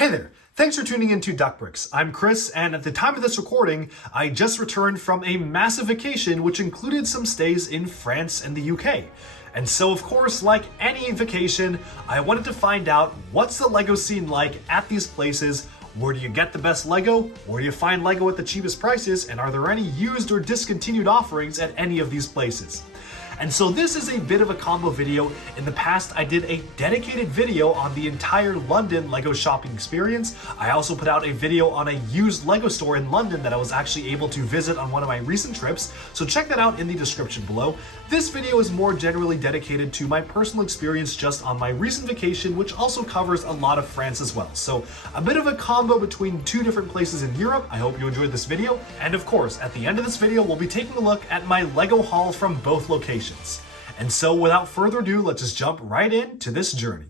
Hey there! Thanks for tuning in to Duckbricks. I'm Chris, and at the time of this recording, I just returned from a massive vacation which included some stays in France and the UK. And so, of course, like any vacation, I wanted to find out what's the LEGO scene like at these places. Where do you get the best LEGO? Where do you find LEGO at the cheapest prices? And are there any used or discontinued offerings at any of these places? And so this is a bit of a combo video. In the past, I did a dedicated video on the entire London LEGO shopping experience. I also put out a video on a used LEGO store in London that I was actually able to visit on one of my recent trips, so check that out in the description below. This video is more generally dedicated to my personal experience just on my recent vacation, which also covers a lot of France as well. So a bit of a combo between two different places in Europe. I hope you enjoyed this video. And of course, at the end of this video, we'll be taking a look at my LEGO haul from both locations. And so without further ado, let's just jump right into this journey.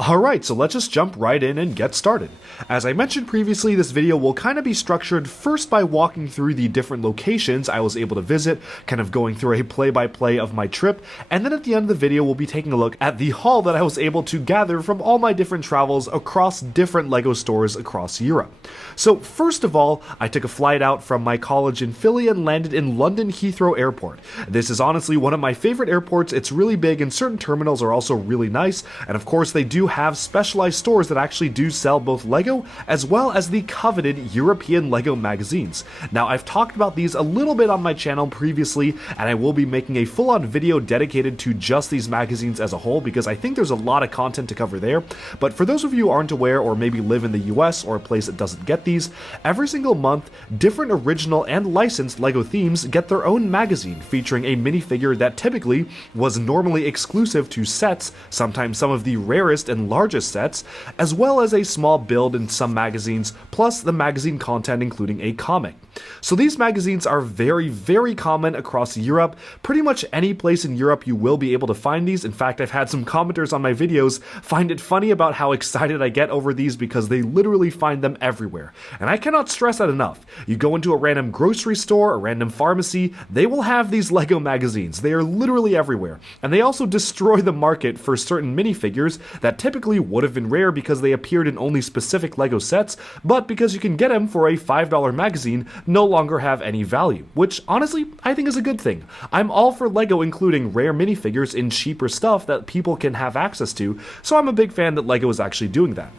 Alright, so let's just jump right in and get started. As I mentioned previously, this video will kind of be structured first by walking through the different locations I was able to visit, kind of going through a play-by-play of my trip, and then at the end of the video we'll be taking a look at the haul that I was able to gather from all my different travels across different LEGO stores across Europe. So first of all, I took a flight out from my college in Philly and landed in London Heathrow Airport. This is honestly one of my favorite airports. It's really big and certain terminals are also really nice, and of course they do have specialized stores that actually do sell both LEGO as well as the coveted European LEGO magazines. Now, I've talked about these a little bit on my channel previously, and I will be making a full-on video dedicated to just these magazines as a whole because I think there's a lot of content to cover there. But for those of you who aren't aware or maybe live in the US or a place that doesn't get these, every single month, different original and licensed LEGO themes get their own magazine featuring a minifigure that typically was normally exclusive to sets, sometimes some of the rarest and largest sets, as well as a small build in some magazines, plus the magazine content including a comic. So these magazines are very, very common across Europe. Pretty much any place in Europe you will be able to find these. In fact, I've had some commenters on my videos find it funny about how excited I get over these because they literally find them everywhere. And I cannot stress that enough. You go into a random grocery store, a random pharmacy, they will have these LEGO magazines. They are literally everywhere. And they also destroy the market for certain minifigures that typically would have been rare because they appeared in only specific LEGO sets, but because you can get them for a $5 magazine, no longer have any value, which honestly I think is a good thing. I'm all for LEGO including rare minifigures in cheaper stuff that people can have access to, so I'm a big fan that LEGO is actually doing that.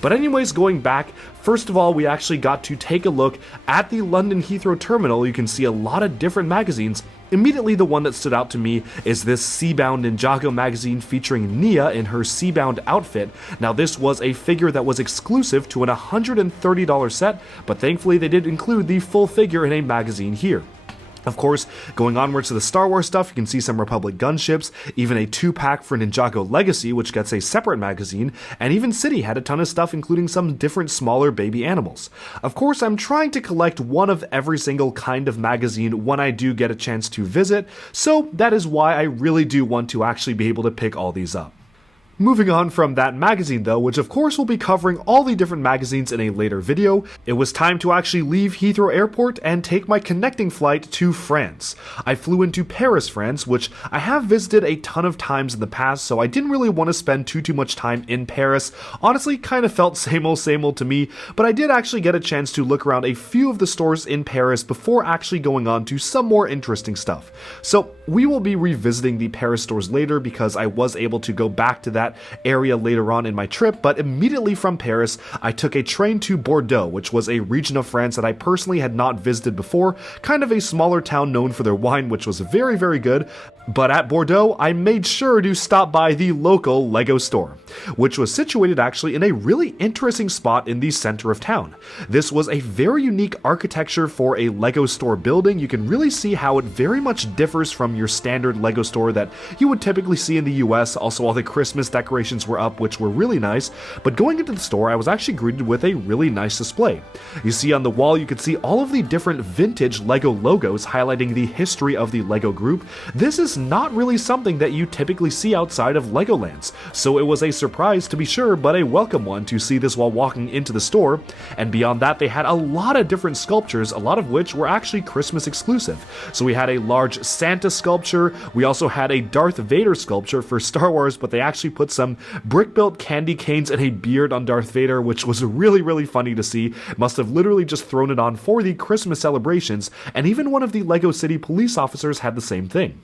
But anyways, going back, first of all, we actually got to take a look at the London Heathrow terminal. You can see a lot of different magazines. Immediately the one that stood out to me is this Seabound Ninjago magazine featuring Nia in her Seabound outfit. Now this was a figure that was exclusive to an $130 set, but thankfully they did include the full figure in a magazine here. Of course, going onwards to the Star Wars stuff, you can see some Republic gunships, even a 2-pack for Ninjago Legacy, which gets a separate magazine, and even City had a ton of stuff including some different smaller baby animals. Of course, I'm trying to collect one of every single kind of magazine when I do get a chance to visit, so that is why I really do want to actually be able to pick all these up. Moving on from that magazine though, which of course will be covering all the different magazines in a later video, it was time to actually leave Heathrow Airport and take my connecting flight to France. I flew into Paris, France, which I have visited a ton of times in the past, so I didn't really want to spend too much time in Paris. Honestly, kind of felt same old to me, but I did actually get a chance to look around a few of the stores in Paris before actually going on to some more interesting stuff. So we will be revisiting the Paris stores later because I was able to go back to that area later on in my trip, but immediately from Paris, I took a train to Bordeaux, which was a region of France that I personally had not visited before, kind of a smaller town known for their wine, which was very, very good. But at Bordeaux, I made sure to stop by the local LEGO store, which was situated actually in a really interesting spot in the center of town. This was a very unique architecture for a LEGO store building. You can really see how it very much differs from your standard LEGO store that you would typically see in the US. Also, all the Christmas decorations were up, which were really nice. But going into the store, I was actually greeted with a really nice display. You see on the wall, you could see all of the different vintage LEGO logos highlighting the history of the LEGO group. This is not really something that you typically see outside of Legolands, so it was a surprise to be sure, but a welcome one to see this while walking into the store. And beyond that, they had a lot of different sculptures, a lot of which were actually Christmas exclusive. So we had a large Santa sculpture, we also had a Darth Vader sculpture for Star Wars, but they actually put put some brick-built candy canes and a beard on Darth Vader, which was really funny to see. Must have literally just thrown it on for the Christmas celebrations, and even one of the LEGO City police officers had the same thing.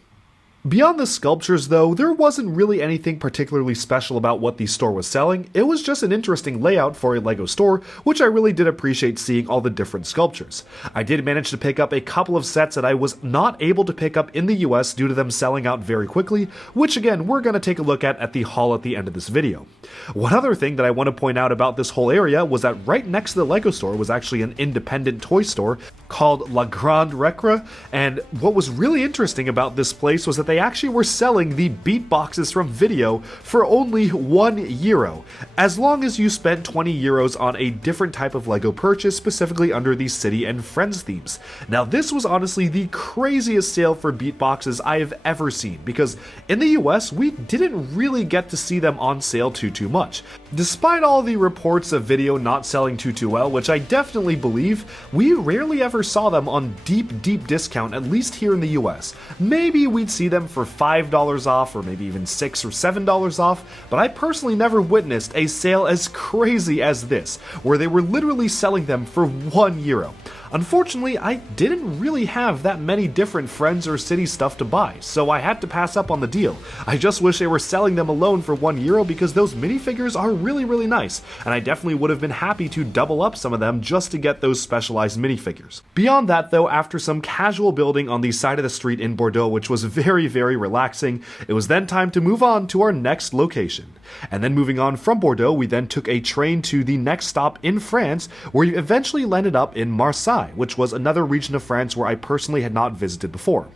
Beyond the sculptures though, there wasn't really anything particularly special about what the store was selling. It was just an interesting layout for a LEGO store, which I really did appreciate seeing all the different sculptures. I did manage to pick up a couple of sets that I was not able to pick up in the US due to them selling out very quickly, which again we're going to take a look at the haul at the end of this video. One other thing that I want to point out about this whole area was that right next to the LEGO store was actually an independent toy store called La Grande Recre, and what was really interesting about this place was that they actually were selling the beat boxes from Video for only €1, as long as you spent €20 on a different type of LEGO purchase, specifically under the City and Friends themes. Now this was honestly the craziest sale for beat boxes I have ever seen, because in the US we didn't really get to see them on sale too much. Despite all the reports of Video not selling too well, which I definitely believe, we rarely ever saw them on deep discount, at least here in the US. Maybe we'd see them for $5 off, or maybe even $6 or $7 off, but I personally never witnessed a sale as crazy as this, where they were literally selling them for €1. Unfortunately, I didn't really have that many different Friends or City stuff to buy, so I had to pass up on the deal. I just wish they were selling them alone for €1 because those minifigures are really nice, and I definitely would have been happy to double up some of them just to get those specialized minifigures. Beyond that though, after some casual building on the side of the street in Bordeaux, which was very relaxing, it was then time to move on to our next location. And then moving on from Bordeaux, we then took a train to the next stop in France, where we eventually landed up in Marseille, which was another region of France where I personally had not visited before.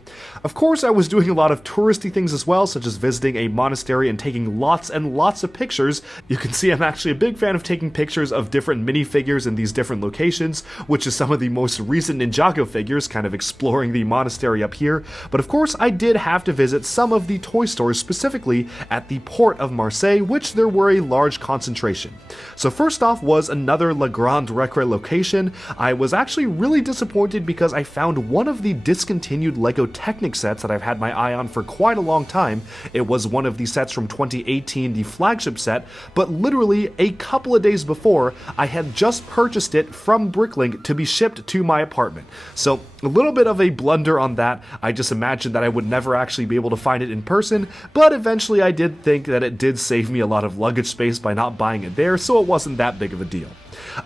Of course, I was doing a lot of touristy things as well, such as visiting a monastery and taking lots and lots of pictures. You can see I'm actually a big fan of taking pictures of different minifigures in these different locations, which is some of the most recent Ninjago figures, kind of exploring the monastery up here. But of course, I did have to visit some of the toy stores, specifically at the port of Marseille, which there were a large concentration. So first off was another La Grande Recre location. I was actually really disappointed because I found one of the discontinued LEGO Technic sets that I've had my eye on for quite a long time. It was one of the sets from 2018, the flagship set, but literally a couple of days before, I had just purchased it from Bricklink to be shipped to my apartment. So a little bit of a blunder on that. I just imagined that I would never actually be able to find it in person, but eventually I did think that it did save me a lot of luggage space by not buying it there, so it wasn't that big of a deal.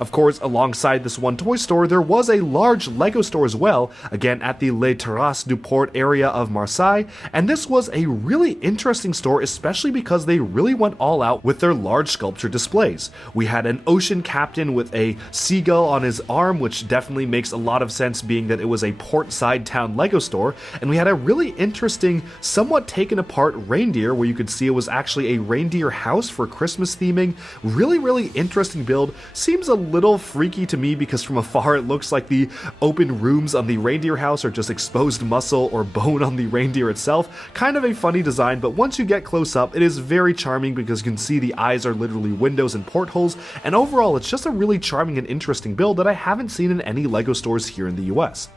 Of course, alongside this one toy store, there was a large LEGO store as well, again at the Les Terrasses du Port area of Marseille, and this was a really interesting store, especially because they really went all out with their large sculpture displays. We had an ocean captain with a seagull on his arm, which definitely makes a lot of sense being that it was a portside town LEGO store, and we had a really interesting, somewhat taken apart reindeer where you could see it was actually a reindeer house for Christmas theming. Really interesting build. Seems a little freaky to me because from afar it looks like the open rooms on the reindeer house are just exposed muscle or bone on the reindeer itself. Kind of a funny design, but once you get close up, it is very charming because you can see the eyes are literally windows and portholes, and overall it's just a really charming and interesting build that I haven't seen in any LEGO stores here in the US.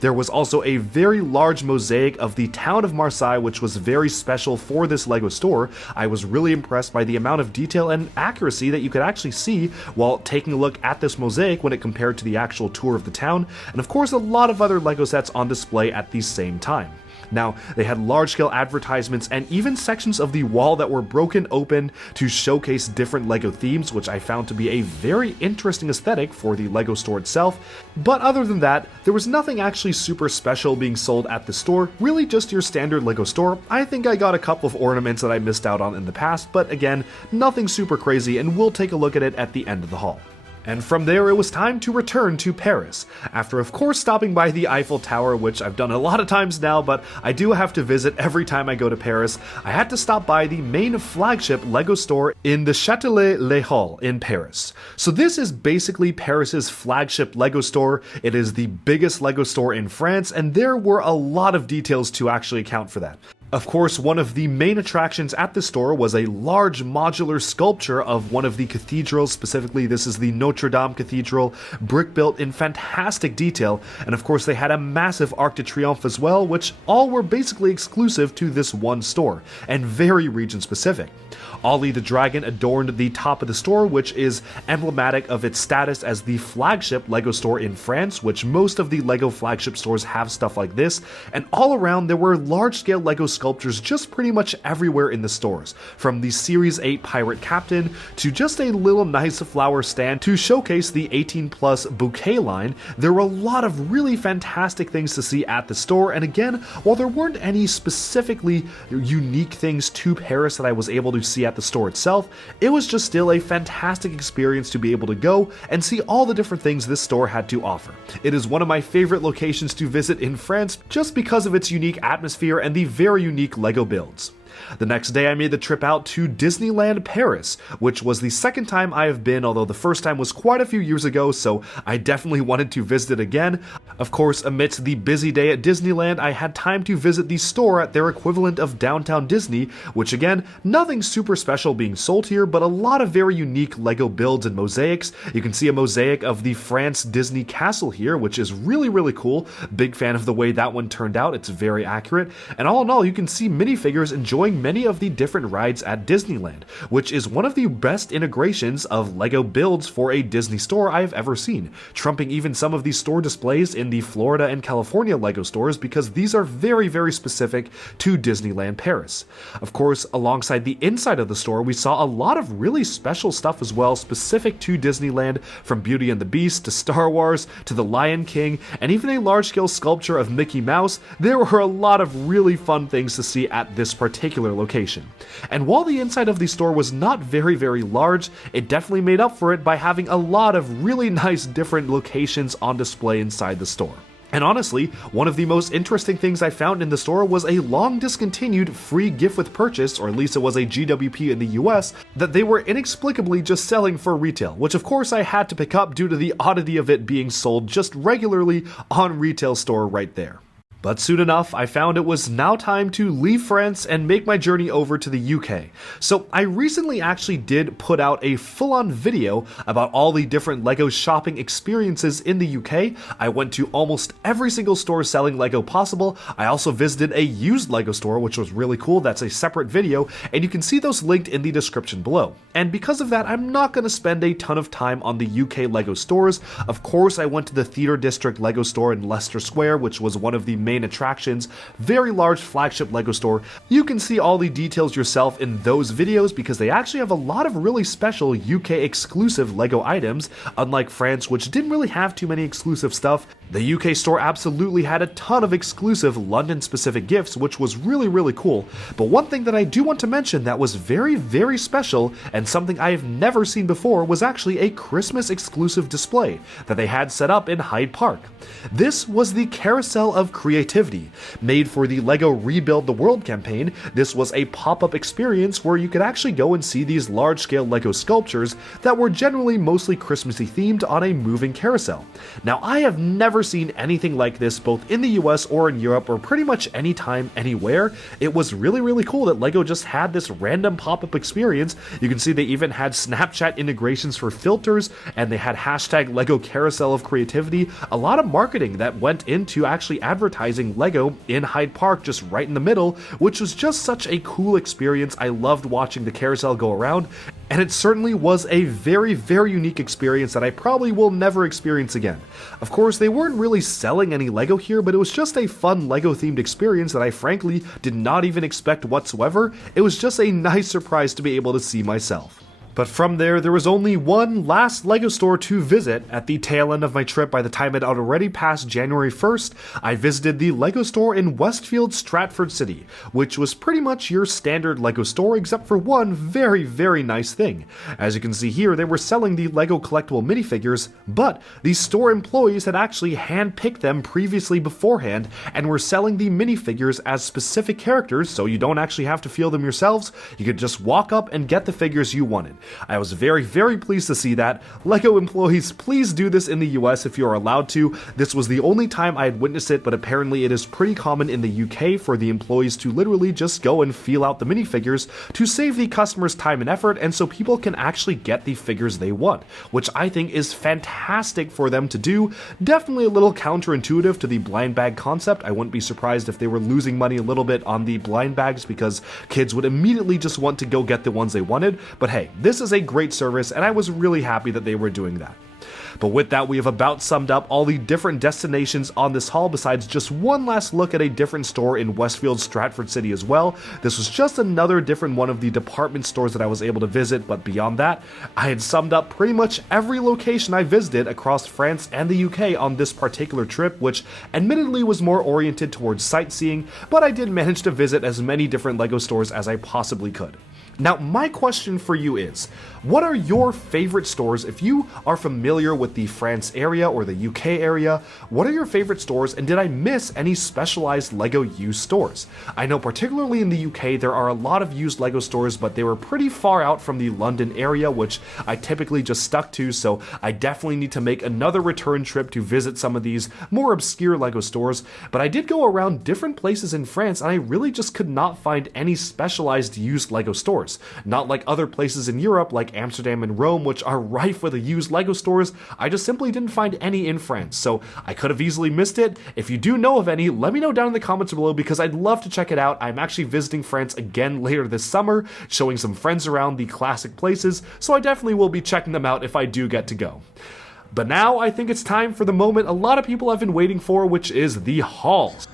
There was also a very large mosaic of the town of Marseille, which was very special for this LEGO store. I was really impressed by the amount of detail and accuracy that you could actually see while taking a look at this mosaic when it compared to the actual tour of the town, and of course a lot of other LEGO sets on display at the same time. Now, they had large-scale advertisements and even sections of the wall that were broken open to showcase different LEGO themes, which I found to be a very interesting aesthetic for the LEGO store itself. But other than that, there was nothing actually super special being sold at the store, really just your standard LEGO store. I think I got a couple of ornaments that I missed out on in the past, but again, nothing super crazy, and we'll take a look at it at the end of the haul. And from there, it was time to return to Paris. After, of course, stopping by the Eiffel Tower, which I've done a lot of times now, but I do have to visit every time I go to Paris, I had to stop by the main flagship LEGO store in the Châtelet-Les Halles in Paris. So this is basically Paris's flagship LEGO store. It is the biggest LEGO store in France, and there were a lot of details to actually account for that. Of course, one of the main attractions at the store was a large modular sculpture of one of the cathedrals. Specifically, this is the Notre Dame Cathedral, brick built in fantastic detail, and of course they had a massive Arc de Triomphe as well, which all were basically exclusive to this one store, and very region specific. Ollie the Dragon adorned the top of the store, which is emblematic of its status as the flagship LEGO store in France, which most of the LEGO flagship stores have stuff like this, and all around there were large-scale LEGO sculptures just pretty much everywhere in the stores, from the Series 8 Pirate Captain to just a little nice flower stand to showcase the 18+ bouquet line. There were a lot of really fantastic things to see at the store, and again, while there weren't any specifically unique things to Paris that I was able to see at the store itself, it was just still a fantastic experience to be able to go and see all the different things this store had to offer. It is one of my favorite locations to visit in France just because of its unique atmosphere and the very unique LEGO builds. The next day I made the trip out to Disneyland Paris, which was the second time I have been, although the first time was quite a few years ago, so I definitely wanted to visit it again. Of course, amidst the busy day at Disneyland, I had time to visit the store at their equivalent of Downtown Disney, which again, nothing super special being sold here, but a lot of very unique LEGO builds and mosaics. You can see a mosaic of the France Disney Castle here, which is really cool. Big fan of the way that one turned out, it's very accurate. And all in all, you can see minifigures enjoying many of the different rides at Disneyland, which is one of the best integrations of LEGO builds for a Disney store I have ever seen, trumping even some of the store displays in the Florida and California LEGO stores, because these are very specific to Disneyland Paris. Of course, alongside the inside of the store, we saw a lot of really special stuff as well, specific to Disneyland, from Beauty and the Beast to Star Wars to The Lion King, and even a large-scale sculpture of Mickey Mouse. There were a lot of really fun things to see at this particular location. And while the inside of the store was not very large, it definitely made up for it by having a lot of really nice different locations on display inside the store. And honestly, one of the most interesting things I found in the store was a long discontinued free gift with purchase, or at least it was a GWP in the US, that they were inexplicably just selling for retail, which of course I had to pick up due to the oddity of it being sold just regularly on retail store right there. But soon enough, I found it was now time to leave France and make my journey over to the UK. So I recently actually did put out a full-on video about all the different LEGO shopping experiences in the UK. I went to almost every single store selling LEGO possible. I also visited a used LEGO store, which was really cool. That's a separate video, and you can see those linked in the description below. And because of that, I'm not going to spend a ton of time on the UK LEGO stores. Of course, I went to the Theatre District LEGO store in Leicester Square, which was one of the main attractions, very large flagship LEGO store. You can see all the details yourself in those videos because they actually have a lot of really special UK exclusive LEGO items, unlike France, which didn't really have too many exclusive stuff. The UK store absolutely had a ton of exclusive London specific gifts, which was really cool. But one thing that I do want to mention that was very special and something I have never seen before was actually a Christmas exclusive display that they had set up in Hyde Park. This was the Carousel of Creativity. Made for the LEGO Rebuild the World campaign, this was a pop-up experience where you could actually go and see these large-scale LEGO sculptures that were generally mostly Christmassy themed on a moving carousel. Now, I have never seen anything like this both in the US or in Europe or pretty much anytime, anywhere. It was really cool that LEGO just had this random pop-up experience. You can see they even had Snapchat integrations for filters, and they had hashtag LEGO Carousel of Creativity. A lot of marketing that went into actually advertising LEGO in Hyde Park, just right in the middle, which was just such a cool experience. I loved watching the carousel go around, and it certainly was a very unique experience that I probably will never experience again. Of course, they weren't really selling any LEGO here, but it was just a fun LEGO themed experience that I frankly did not even expect whatsoever. It was just a nice surprise to be able to see myself. But from there was only one last LEGO store to visit. At the tail end of my trip, by the time it had already passed January 1st, I visited the LEGO store in Westfield, Stratford City, which was pretty much your standard LEGO store except for one very nice thing. As you can see here, they were selling the LEGO collectible minifigures, but the store employees had actually hand-picked them previously beforehand and were selling the minifigures as specific characters, so you don't actually have to feel them yourselves. You could just walk up and get the figures you wanted. I was very, very pleased to see that. LEGO employees, please do this in the US if you are allowed to. This was the only time I had witnessed it, but apparently it is pretty common in the UK for the employees to literally just go and feel out the minifigures to save the customers time and effort, and so people can actually get the figures they want, which I think is fantastic for them to do. Definitely a little counterintuitive to the blind bag concept. I wouldn't be surprised if they were losing money a little bit on the blind bags because kids would immediately just want to go get the ones they wanted, but hey, this is a great service and I was really happy that they were doing that. But with that, we have about summed up all the different destinations on this haul, besides just one last look at a different store in Westfield, Stratford City as well. This was just another different one of the department stores that I was able to visit, but beyond that, I had summed up pretty much every location I visited across France and the UK on this particular trip, which admittedly was more oriented towards sightseeing, but I did manage to visit as many different LEGO stores as I possibly could. Now, my question for you is, what are your favorite stores? If you are familiar with the France area or the UK area, what are your favorite stores, and did I miss any specialized LEGO used stores? I know particularly in the UK there are a lot of used LEGO stores, but they were pretty far out from the London area, which I typically just stuck to, so I definitely need to make another return trip to visit some of these more obscure LEGO stores. But I did go around different places in France, and I really just could not find any specialized used LEGO stores. Not like other places in Europe like Amsterdam and Rome, which are rife with used LEGO stores. I just simply didn't find any in France, so I could have easily missed it. If you do know of any, let me know down in the comments below because I'd love to check it out. I'm actually visiting France again later this summer, showing some friends around the classic places, so I definitely will be checking them out if I do get to go. But now I think it's time for the moment a lot of people have been waiting for, which is the hauls.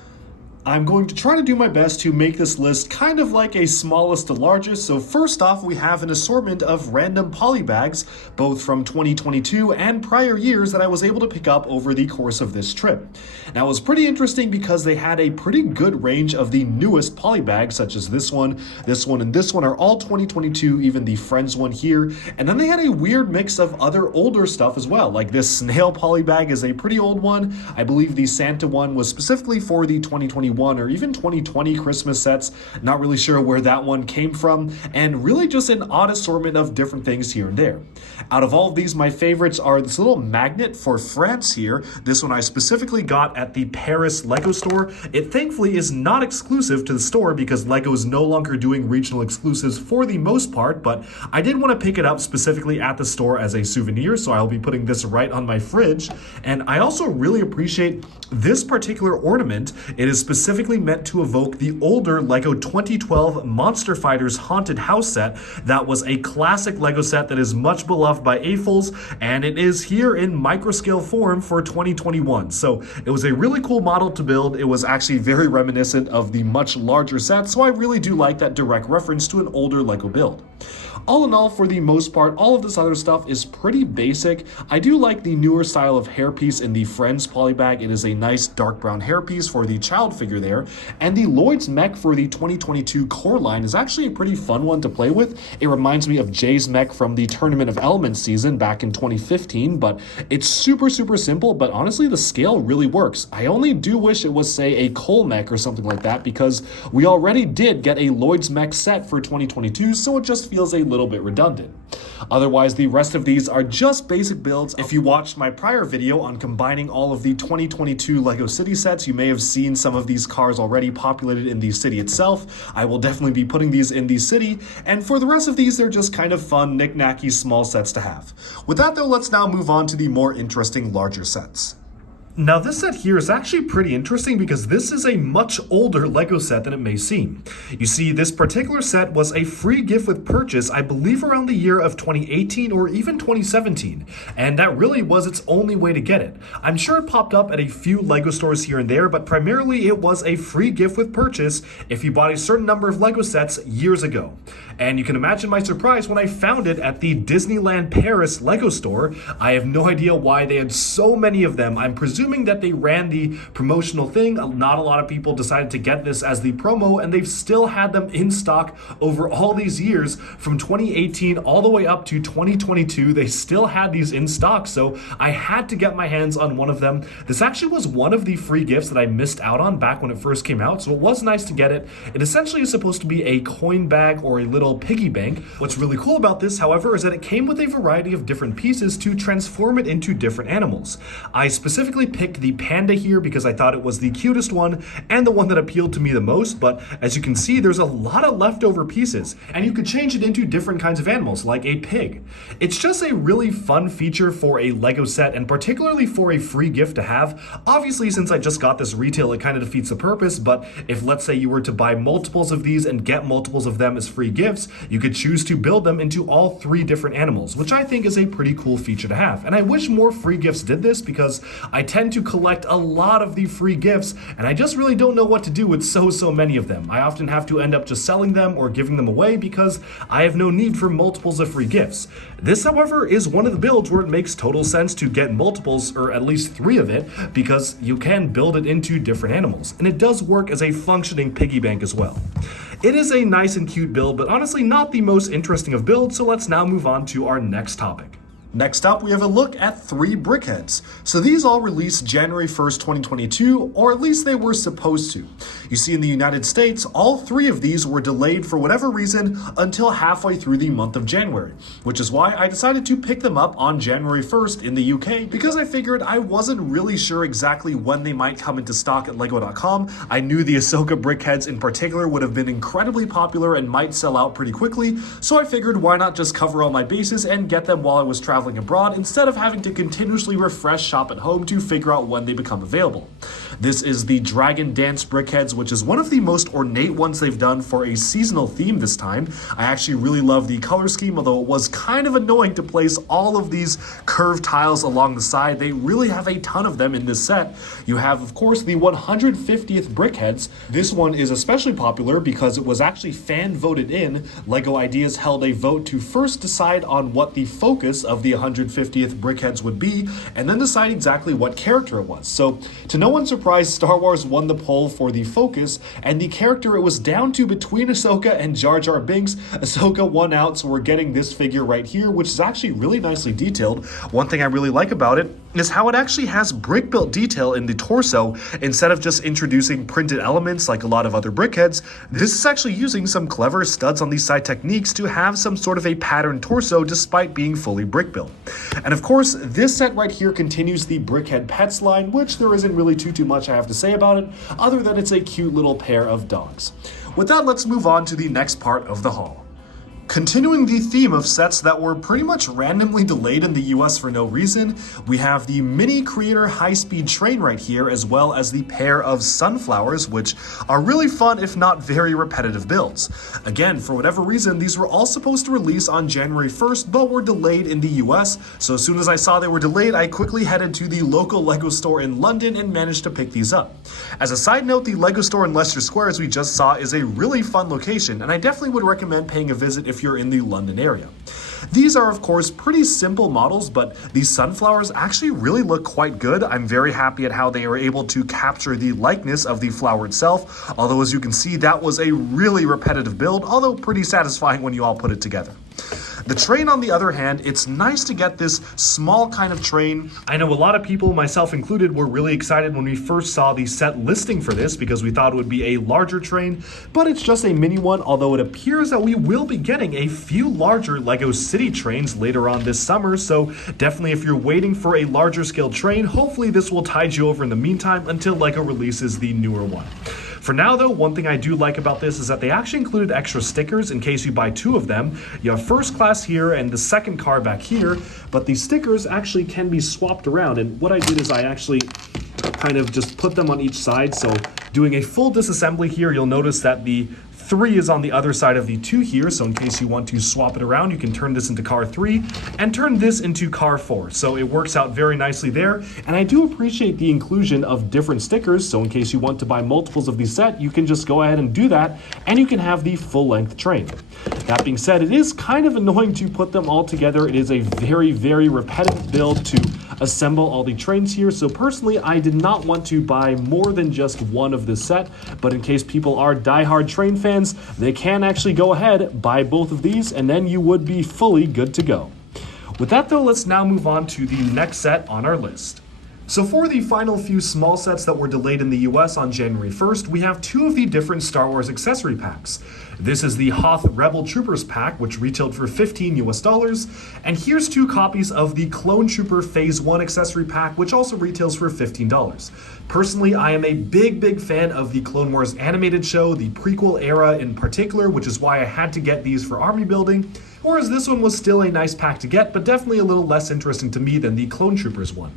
I'm going to try to do my best to make this list kind of like a smallest to largest. So first off, we have an assortment of random polybags, both from 2022 and prior years that I was able to pick up over the course of this trip. Now it was pretty interesting because they had a pretty good range of the newest polybags, such as this one, and this one are all 2022, even the Friends one here. And then they had a weird mix of other older stuff as well, like this snail polybag is a pretty old one. I believe the Santa one was specifically for the 2021 or even 2020 Christmas sets. Not really sure where that one came from, and really just an odd assortment of different things here and there. Out of all of these, my favorites are this little magnet for France here. This one I specifically got at the Paris LEGO store. It thankfully is not exclusive to the store because LEGO is no longer doing regional exclusives for the most part, but I did want to pick it up specifically at the store as a souvenir, so I'll be putting this right on my fridge. And I also really appreciate this particular ornament. It is specifically meant to evoke the older LEGO 2012 Monster Fighters Haunted House set. That was a classic LEGO set that is much beloved by AFOLs, and it is here in microscale form for 2021. So it was a really cool model to build. It was actually very reminiscent of the much larger set, so I really do like that direct reference to an older LEGO build. All in all, for the most part, all of this other stuff is pretty basic. I do like the newer style of hairpiece in the Friends polybag. It is a nice dark brown hairpiece for the child figure there. And the Lloyd's mech for the 2022 core line is actually a pretty fun one to play with. It reminds me of Jay's mech from the Tournament of Elements season back in 2015, but it's super simple, but honestly the scale really works. I only do wish it was, say, a Cole mech or something like that, because we already did get a Lloyd's mech set for 2022, so it just feels a little bit redundant. Otherwise, the rest of these are just basic builds. If you watched my prior video on combining all of the 2022 LEGO City sets, you may have seen some of these cars already populated in the city itself. I will definitely be putting these in the city, and for the rest of these, they're just kind of fun, knick-knacky small sets to have. With that though, let's now move on to the more interesting larger sets. Now this set here is actually pretty interesting because this is a much older LEGO set than it may seem. You see, this particular set was a free gift with purchase, I believe around the year of 2018 or even 2017, and that really was its only way to get it. I'm sure it popped up at a few LEGO stores here and there, but primarily it was a free gift with purchase if you bought a certain number of LEGO sets years ago. And you can imagine my surprise when I found it at the Disneyland Paris LEGO store. I have no idea why they had so many of them. I'm presuming assuming that they ran the promotional thing. Not a lot of people decided to get this as the promo, and they've still had them in stock over all these years from 2018 all the way up to 2022. They still had these in stock, so I had to get my hands on one of them. This actually was one of the free gifts that I missed out on back when it first came out, so it was nice to get it. It essentially is supposed to be a coin bag or a little piggy bank. What's really cool about this, however, is that it came with a variety of different pieces to transform it into different animals. I specifically picked the panda here because I thought it was the cutest one and the one that appealed to me the most, but as you can see, there's a lot of leftover pieces, and you could change it into different kinds of animals, like a pig. It's just a really fun feature for a Lego set, and particularly for a free gift to have. Obviously, since I just got this retail, it kind of defeats the purpose, but if let's say you were to buy multiples of these and get multiples of them as free gifts, you could choose to build them into all 3 different animals, which I think is a pretty cool feature to have. And I wish more free gifts did this because I tend to collect a lot of the free gifts, and I just really don't know what to do with so many of them. I often have to end up just selling them or giving them away because I have no need for multiples of free gifts. This, however, is one of the builds where it makes total sense to get multiples, or at least 3 of it, because you can build it into different animals, and it does work as a functioning piggy bank as well. It is a nice and cute build, but honestly not the most interesting of builds, so let's now move on to our next topic. Next up, we have a look at 3 BrickHeadz. So these all released January 1st, 2022, or at least they were supposed to. You see, in the United States, all 3 of these were delayed for whatever reason until halfway through the month of January, which is why I decided to pick them up on January 1st in the UK, because I figured I wasn't really sure exactly when they might come into stock at Lego.com. I knew the Ahsoka BrickHeadz in particular would have been incredibly popular and might sell out pretty quickly, so I figured why not just cover all my bases and get them while I was traveling abroad instead of having to continuously refresh shop at home to figure out when they become available. This is the Dragon Dance BrickHeadz, which is one of the most ornate ones they've done for a seasonal theme this time. I actually really love the color scheme, although it was kind of annoying to place all of these curved tiles along the side. They really have a ton of them in this set. You have, of course, the 150th BrickHeadz. This one is especially popular because it was actually fan voted in. LEGO Ideas held a vote to first decide on what the focus of the 150th BrickHeadz would be, and then decide exactly what character it was. So, to no one's surprise, Star Wars won the poll for the focus, and the character it was down to between Ahsoka and Jar Jar Binks. Ahsoka won out, so we're getting this figure right here, which is actually really nicely detailed. One thing I really like about it is how it actually has brick-built detail in the torso instead of just introducing printed elements like a lot of other BrickHeadz. This is actually using some clever studs on these side techniques to have some sort of a patterned torso despite being fully brick-built. And of course, this set right here continues the BrickHead Pets line, which there isn't really too much I have to say about it, other than it's a cute little pair of dogs. With that, let's move on to the next part of the haul. Continuing the theme of sets that were pretty much randomly delayed in the US for no reason, we have the Mini Creator High-Speed Train right here, as well as the pair of Sunflowers, which are really fun if not very repetitive builds. Again, for whatever reason, these were all supposed to release on January 1st, but were delayed in the US, so as soon as I saw they were delayed, I quickly headed to the local LEGO store in London and managed to pick these up. As a side note, the LEGO store in Leicester Square, as we just saw, is a really fun location, and I definitely would recommend paying a visit if you're in the London area. These are, of course, pretty simple models, but these sunflowers actually really look quite good. I'm very happy at how they are able to capture the likeness of the flower itself, although as you can see, that was a really repetitive build, although pretty satisfying when you all put it together. The train, on the other hand, it's nice to get this small kind of train. I know a lot of people, myself included, were really excited when we first saw the set listing for this because we thought it would be a larger train, but it's just a mini one, although it appears that we will be getting a few larger LEGO City trains later on this summer, so definitely if you're waiting for a larger scale train, hopefully this will tide you over in the meantime until LEGO releases the newer one. For now though, one thing I do like about this is that they actually included extra stickers in case you buy 2 of them. You have first class here and the second car back here, but these stickers actually can be swapped around, and what I did is I actually kind of just put them on each side, so doing a full disassembly here, you'll notice that the 3 is on the other side of the 2 here, so in case you want to swap it around, you can turn this into car 3 and turn this into car 4. So it works out very nicely there, and I do appreciate the inclusion of different stickers, so in case you want to buy multiples of the set, you can just go ahead and do that, and you can have the full-length train. That being said, it is kind of annoying to put them all together. It is a very, very repetitive build to assemble all the trains here. So personally, I did not want to buy more than just one of this set, but in case people are diehard train fans, they can actually go ahead, buy both of these, and then you would be fully good to go. With that though, let's now move on to the next set on our list. So for the final few small sets that were delayed in the US on January 1st, we have two of the different Star Wars accessory packs. This is the Hoth Rebel Troopers pack, which retailed for $15 US, and here's two copies of the Clone Trooper Phase 1 accessory pack, which also retails for $15. Personally, I am a big fan of the Clone Wars animated show, the prequel era in particular, which is why I had to get these for army building, whereas this one was still a nice pack to get, but definitely a little less interesting to me than the Clone Troopers one.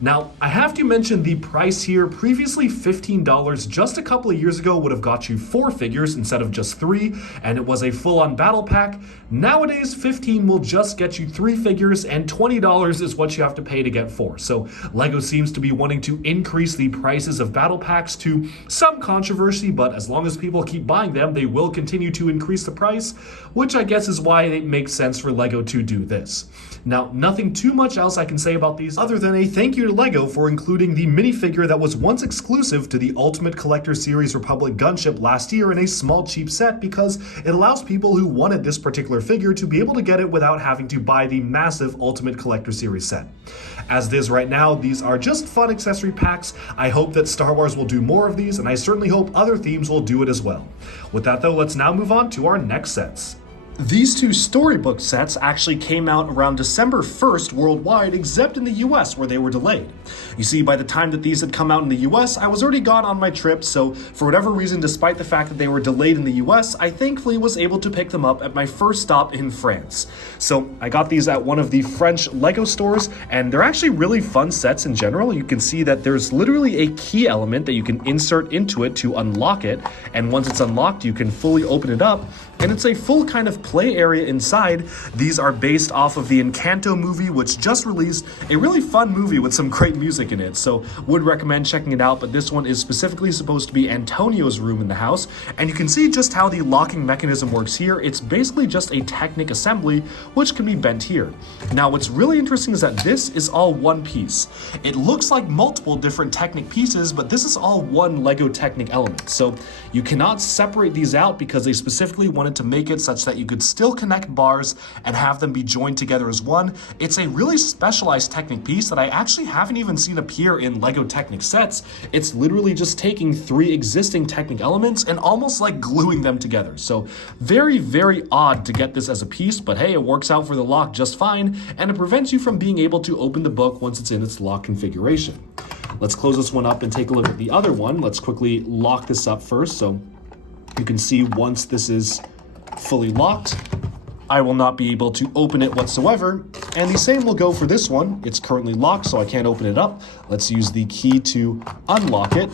Now, I have to mention the price here. Previously $15 just a couple of years ago would have got you 4 figures instead of just 3, and it was a full-on battle pack. Nowadays, $15 will just get you 3 figures, and $20 is what you have to pay to get 4. So LEGO seems to be wanting to increase the prices of battle packs to some controversy, but as long as people keep buying them, they will continue to increase the price, which I guess is why it makes sense for LEGO to do this. Now, nothing too much else I can say about these other than a thank you to LEGO for including the minifigure that was once exclusive to the Ultimate Collector Series Republic gunship last year in a small cheap set, because it allows people who wanted this particular figure to be able to get it without having to buy the massive Ultimate Collector Series set. As it is right now, these are just fun accessory packs. I hope that Star Wars will do more of these, and I certainly hope other themes will do it as well. With that though, let's now move on to our next sets. These two storybook sets actually came out around December 1st worldwide, except in the US where they were delayed. You see, by the time that these had come out in the US, I was already gone on my trip, so for whatever reason, despite the fact that they were delayed in the US, I thankfully was able to pick them up at my first stop in France. So I got these at one of the French LEGO stores, and they're actually really fun sets in general. You can see that there's literally a key element that you can insert into it to unlock it, and once it's unlocked, you can fully open it up, and it's a full kind of play area inside. These are based off of the Encanto movie, which just released, a really fun movie with some great music in it, so would recommend checking it out. But this one is specifically supposed to be Antonio's room in the house, and you can see just how the locking mechanism works here. It's basically just a Technic assembly, which can be bent here. Now, what's really interesting is that this is all one piece. It looks like multiple different Technic pieces, but this is all one LEGO Technic element, so you cannot separate these out because they specifically wanted to make it such that you could still connect bars and have them be joined together as one. It's a really specialized Technic piece that I actually haven't even seen appear in LEGO Technic sets. It's literally just taking 3 existing Technic elements and almost like gluing them together. So very odd to get this as a piece, but hey, it works out for the lock just fine, and it prevents you from being able to open the book once it's in its lock configuration. Let's close this one up and take a look at the other one. Let's quickly lock this up first so you can see once this is fully locked, I will not be able to open it whatsoever, and the same will go for this one. It's currently locked, so I can't open it up. Let's use the key to unlock it,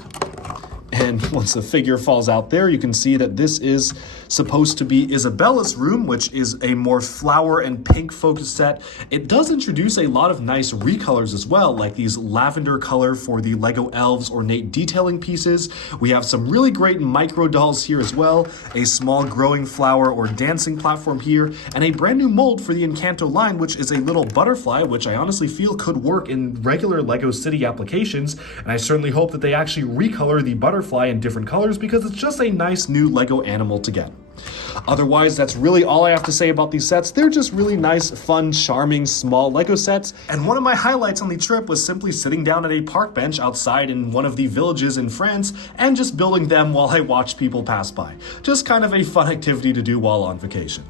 and once the figure falls out there, you can see that this is supposed to be Isabella's room, which is a more flower and pink focused set. It does introduce a lot of nice recolors as well, like these lavender color for the LEGO Elves ornate detailing pieces. We have some really great micro dolls here as well, a small growing flower or dancing platform here, and a brand new mold for the Encanto line, which is a little butterfly, which I honestly feel could work in regular LEGO City applications, and I certainly hope that they actually recolor the butterfly in different colors because it's just a nice new LEGO animal to get. Otherwise, that's really all I have to say about these sets. They're just really nice, fun, charming, small LEGO sets, and one of my highlights on the trip was simply sitting down at a park bench outside in one of the villages in France and just building them while I watched people pass by. Just kind of a fun activity to do while on vacation.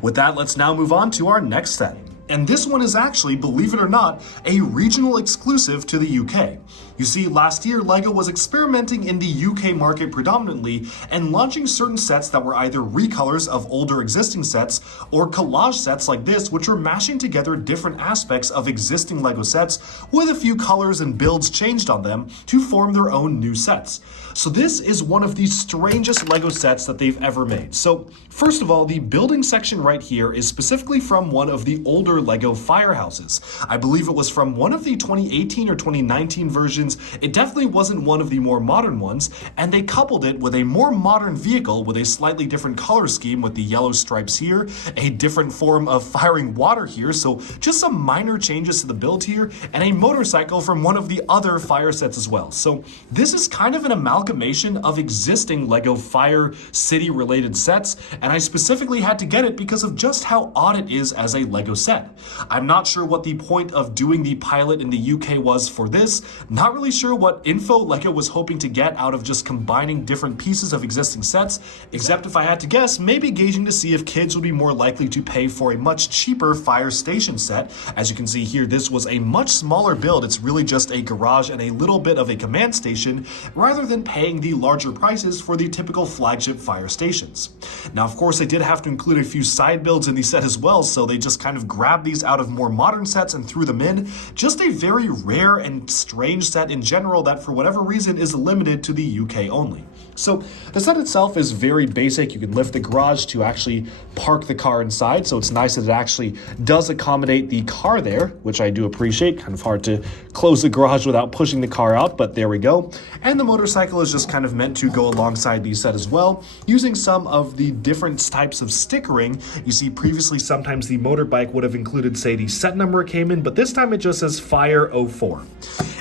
With that, let's now move on to our next set. And this one is actually, believe it or not, a regional exclusive to the UK. You see, last year LEGO was experimenting in the UK market predominantly and launching certain sets that were either recolors of older existing sets or collage sets like this, which were mashing together different aspects of existing LEGO sets with a few colors and builds changed on them to form their own new sets. So this is one of the strangest LEGO sets that they've ever made. So first of all, the building section right here is specifically from one of the older older LEGO firehouses. I believe it was from one of the 2018 or 2019 versions. It definitely wasn't one of the more modern ones, and they coupled it with a more modern vehicle with a slightly different color scheme with the yellow stripes here, a different form of firing water here, so just some minor changes to the build here, and a motorcycle from one of the other fire sets as well. So this is kind of an amalgamation of existing LEGO Fire City related sets, and I specifically had to get it because of just how odd it is as a LEGO set. I'm not sure what the point of doing the pilot in the UK was for this, not really sure what info LEGO was hoping to get out of just combining different pieces of existing sets, except if I had to guess, maybe gauging to see if kids would be more likely to pay for a much cheaper fire station set. As you can see here, this was a much smaller build. It's really just a garage and a little bit of a command station, rather than paying the larger prices for the typical flagship fire stations. Now, of course, they did have to include a few side builds in the set as well, so they just kind of grabbed these out of more modern sets and threw them in. Just a very rare and strange set in general that for whatever reason is limited to the UK only. So the set itself is very basic. You can lift the garage to actually park the car inside, so it's nice that it actually does accommodate the car there, which I do appreciate. Kind of hard to close the garage without pushing the car out, but there we go. And the motorcycle is just kind of meant to go alongside the set as well, using some of the different types of stickering. You see, previously sometimes the motorbike would have included, say, the set number it came in, but this time it just says Fire 04.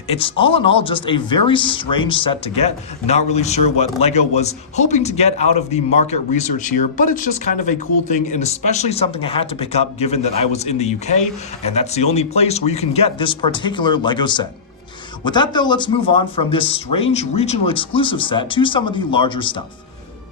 It's all in all just a very strange set to get. Not really sure what LEGO was hoping to get out of the market research here, but it's just kind of a cool thing, and especially something I had to pick up given that I was in the UK, and that's the only place where you can get this particular LEGO set. With that though, let's move on from this strange regional exclusive set to some of the larger stuff.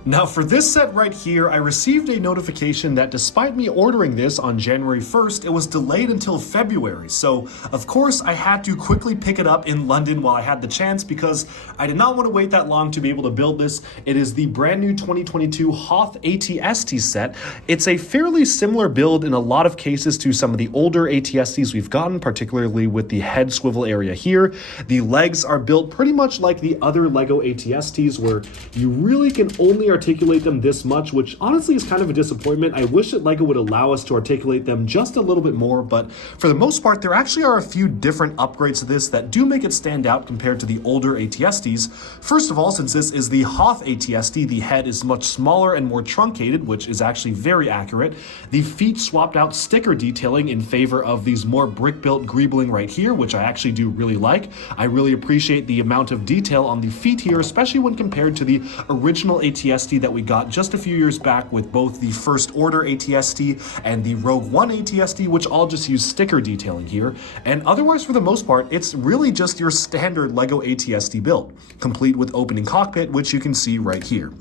Now for this set right here, I received a notification that despite me ordering this on January 1st, it was delayed until February. So of course I had to quickly pick it up in London while I had the chance, because I did not want to wait that long to be able to build this. It is the brand new 2022 Hoth ATST set. It's a fairly similar build in a lot of cases to some of the older ATSTs we've gotten, particularly with the head swivel area here. The legs are built pretty much like the other LEGO ATSTs, where you really can only articulate them this much, which honestly is kind of a disappointment. I wish that LEGO would allow us to articulate them just a little bit more, but for the most part, there actually are a few different upgrades to this that do make it stand out compared to the older ATSTs. First of all, since this is the Hoth ATST, the head is much smaller and more truncated, which is actually very accurate. The feet swapped out sticker detailing in favor of these more brick-built greebling right here, which I actually do really like. I really appreciate the amount of detail on the feet here, especially when compared to the original ATST that we got just a few years back with both the First Order ATST and the Rogue One ATST, which all just use sticker detailing here. And otherwise, for the most part, it's really just your standard LEGO ATST build, complete with opening cockpit, which you can see right here.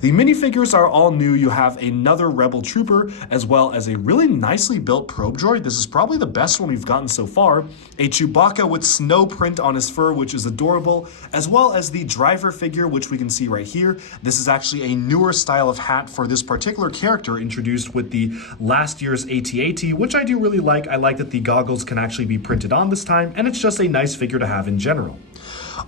The minifigures are all new. You have another Rebel Trooper, as well as a really nicely built probe droid. This is probably the best one we've gotten so far. A Chewbacca with snow print on his fur, which is adorable, as well as the driver figure, which we can see right here. This is actually a newer style of hat for this particular character, introduced with the last year's AT-AT, which I do really like. I like that the goggles can actually be printed on this time, and it's just a nice figure to have in general.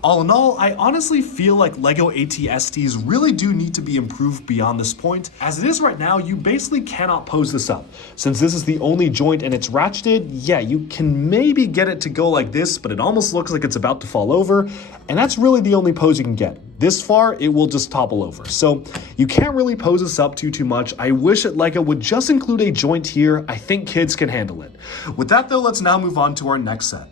All in all, I honestly feel like LEGO AT-STs really do need to be improved beyond this point. As it is right now, you basically cannot pose this up. Since this is the only joint and it's ratcheted, yeah, you can maybe get it to go like this, but it almost looks like it's about to fall over, and that's really the only pose you can get. This far, it will just topple over. So you can't really pose this up too much. I wish that LEGO would just include a joint here. I think kids can handle it. With that though, let's now move on to our next set.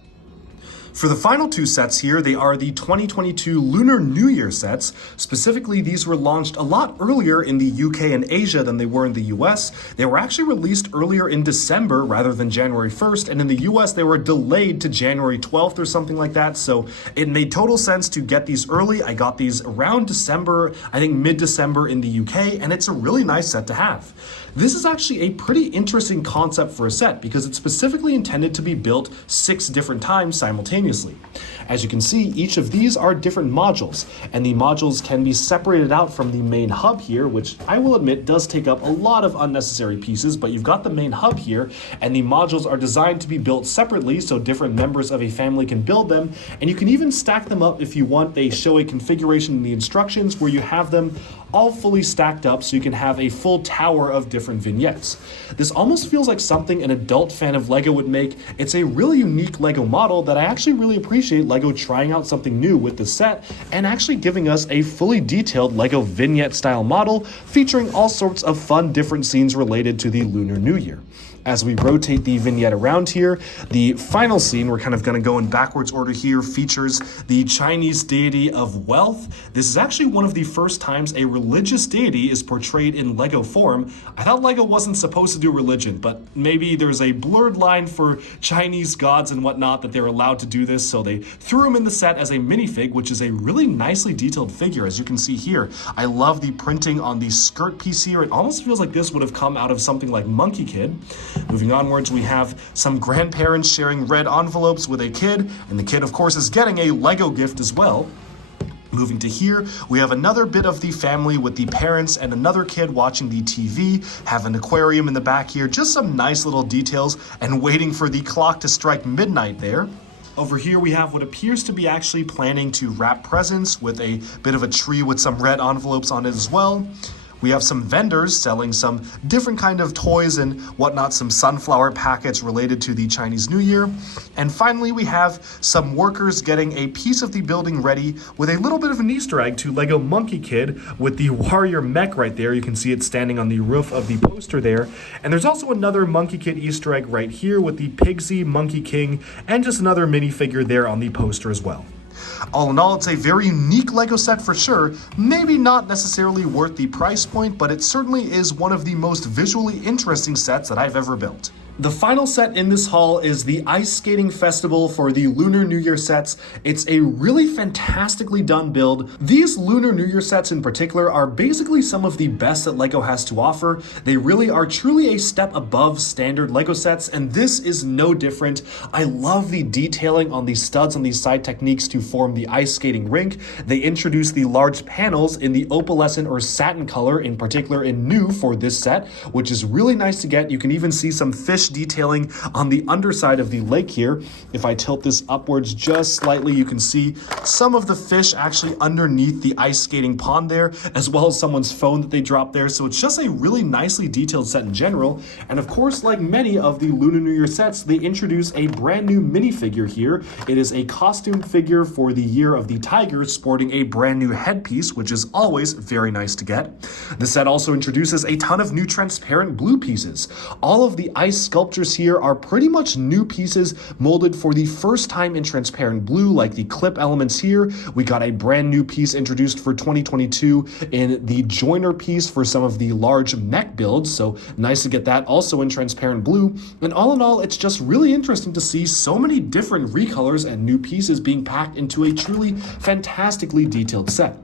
For the final two sets here, they are the 2022 Lunar New Year sets. Specifically, these were launched a lot earlier in the UK and Asia than they were in the US. They were actually released earlier in December rather than January 1st, and in the US they were delayed to January 12th or something like that, so it made total sense to get these early. I got these around December, I think mid-December in the UK, and it's a really nice set to have. This is actually a pretty interesting concept for a set because it's specifically intended to be built 6 different times simultaneously. As you can see, each of these are different modules, and the modules can be separated out from the main hub here, which I will admit does take up a lot of unnecessary pieces, but you've got the main hub here, and the modules are designed to be built separately so different members of a family can build them, and you can even stack them up if you want. They show a configuration in the instructions where you have them all fully stacked up so you can have a full tower of different vignettes. This almost feels like something an adult fan of LEGO would make. It's a really unique LEGO model that I actually really appreciate LEGO trying out something new with the set and actually giving us a fully detailed LEGO vignette style model featuring all sorts of fun different scenes related to the Lunar New Year. As we rotate the vignette around here, the final scene, we're kind of going to go in backwards order here, features the Chinese deity of wealth. This is actually one of the first times a religious deity is portrayed in LEGO form. I thought LEGO wasn't supposed to do religion, but maybe there's a blurred line for Chinese gods and whatnot that they're allowed to do this, so they threw him in the set as a minifig, which is a really nicely detailed figure, as you can see here. I love the printing on the skirt piece here. It almost feels like this would have come out of something like Monkey Kid. Moving onwards, we have some grandparents sharing red envelopes with a kid, and the kid, of course, is getting a LEGO gift as well. Moving to here, we have another bit of the family with the parents and another kid watching the TV, have an aquarium in the back here, just some nice little details, and waiting for the clock to strike midnight there. Over here we have what appears to be actually planning to wrap presents with a bit of a tree with some red envelopes on it as well. We have some vendors selling some different kind of toys and whatnot, some sunflower packets related to the Chinese New Year. And finally, we have some workers getting a piece of the building ready with a little bit of an Easter egg to LEGO Monkey Kid with the warrior mech right there. You can see it standing on the roof of the poster there. And there's also another Monkey Kid Easter egg right here with the Pigsy Monkey King and just another minifigure there on the poster as well. All in all, it's a very unique LEGO set for sure. Maybe not necessarily worth the price point, but it certainly is one of the most visually interesting sets that I've ever built. The final set in this haul is the Ice Skating Festival for the Lunar New Year sets. It's a really fantastically done build. These Lunar New Year sets in particular are basically some of the best that LEGO has to offer. They really are truly a step above standard LEGO sets, and this is no different. I love the detailing on the studs on these side techniques to form the ice skating rink. They introduce the large panels in the opalescent or satin color, in particular in new for this set, which is really nice to get. You can even see some fish detailing on the underside of the lake here. If I tilt this upwards just slightly, you can see some of the fish actually underneath the ice skating pond there, as well as someone's phone that they dropped there. So it's just a really nicely detailed set in general. And of course, like many of the Lunar New Year sets, they introduce a brand new minifigure here. It is a costume figure for the Year of the Tiger, sporting a brand new headpiece, which is always very nice to get. The set also introduces a ton of new transparent blue pieces. All of the ice sculptures here are pretty much new pieces molded for the first time in transparent blue, like the clip elements here. We got a brand new piece introduced for 2022 in the joiner piece for some of the large mech builds, so nice to get that also in transparent blue. And all in all, it's just really interesting to see so many different recolors and new pieces being packed into a truly fantastically detailed set.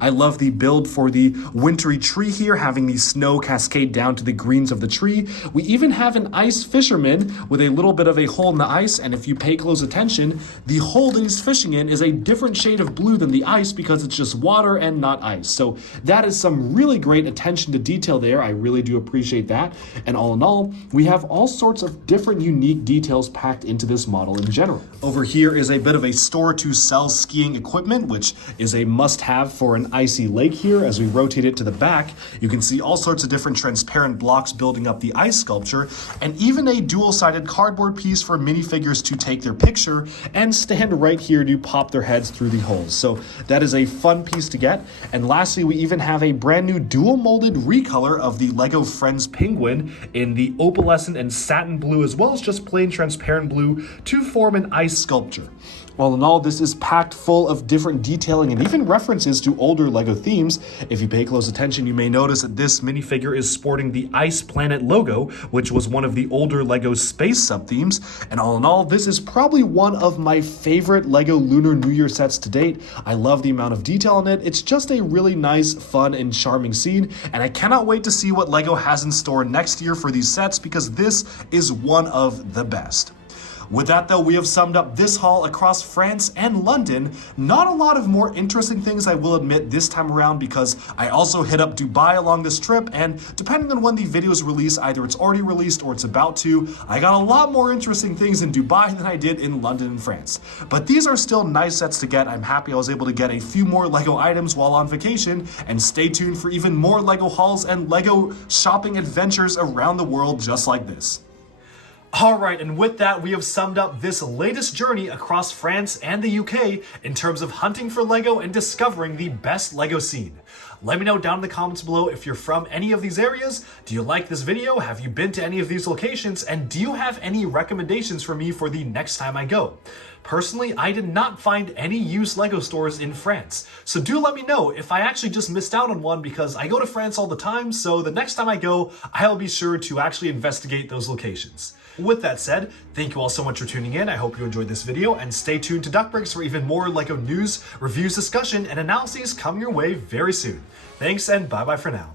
I love the build for the wintry tree here, having the snow cascade down to the greens of the tree. We even have an ice fisherman with a little bit of a hole in the ice, and if you pay close attention, the hole that he's fishing in is a different shade of blue than the ice because it's just water and not ice. So that is some really great attention to detail there. I really do appreciate that. And all in all, we have all sorts of different unique details packed into this model in general. Over here is a bit of a store to sell skiing equipment, which is a must-have for an icy lake here. As we rotate it to the back, you can see all sorts of different transparent blocks building up the ice sculpture, and even a dual-sided cardboard piece for minifigures to take their picture and stand right here to pop their heads through the holes. So that is a fun piece to get. And lastly, we even have a brand new dual molded recolor of the LEGO Friends Penguin in the opalescent and satin blue, as well as just plain transparent blue, to form an ice sculpture. All in all, this is packed full of different detailing and even references to older LEGO themes. If you pay close attention, you may notice that this minifigure is sporting the Ice Planet logo, which was one of the older LEGO space sub-themes. And all in all, this is probably one of my favorite LEGO Lunar New Year sets to date. I love the amount of detail in it. It's just a really nice, fun, and charming scene, and I cannot wait to see what LEGO has in store next year for these sets, because this is one of the best. With that though, we have summed up this haul across France and London. Not a lot of more interesting things, I will admit, this time around, because I also hit up Dubai along this trip, and depending on when the video is released, either it's already released or it's about to, I got a lot more interesting things in Dubai than I did in London and France. But these are still nice sets to get. I'm happy I was able to get a few more LEGO items while on vacation, and stay tuned for even more LEGO hauls and LEGO shopping adventures around the world just like this. Alright, and with that, we have summed up this latest journey across France and the UK in terms of hunting for LEGO and discovering the best LEGO scene. Let me know down in the comments below if you're from any of these areas. Do you like this video? Have you been to any of these locations? And do you have any recommendations for me for the next time I go? Personally, I did not find any used LEGO stores in France, so do let me know if I actually just missed out on one, because I go to France all the time, so the next time I go, I'll be sure to actually investigate those locations. With that said, thank you all so much for tuning in. I hope you enjoyed this video, and stay tuned to Duckbricks for even more LEGO news, reviews, discussion, and analyses coming your way very soon. Thanks, and bye-bye for now.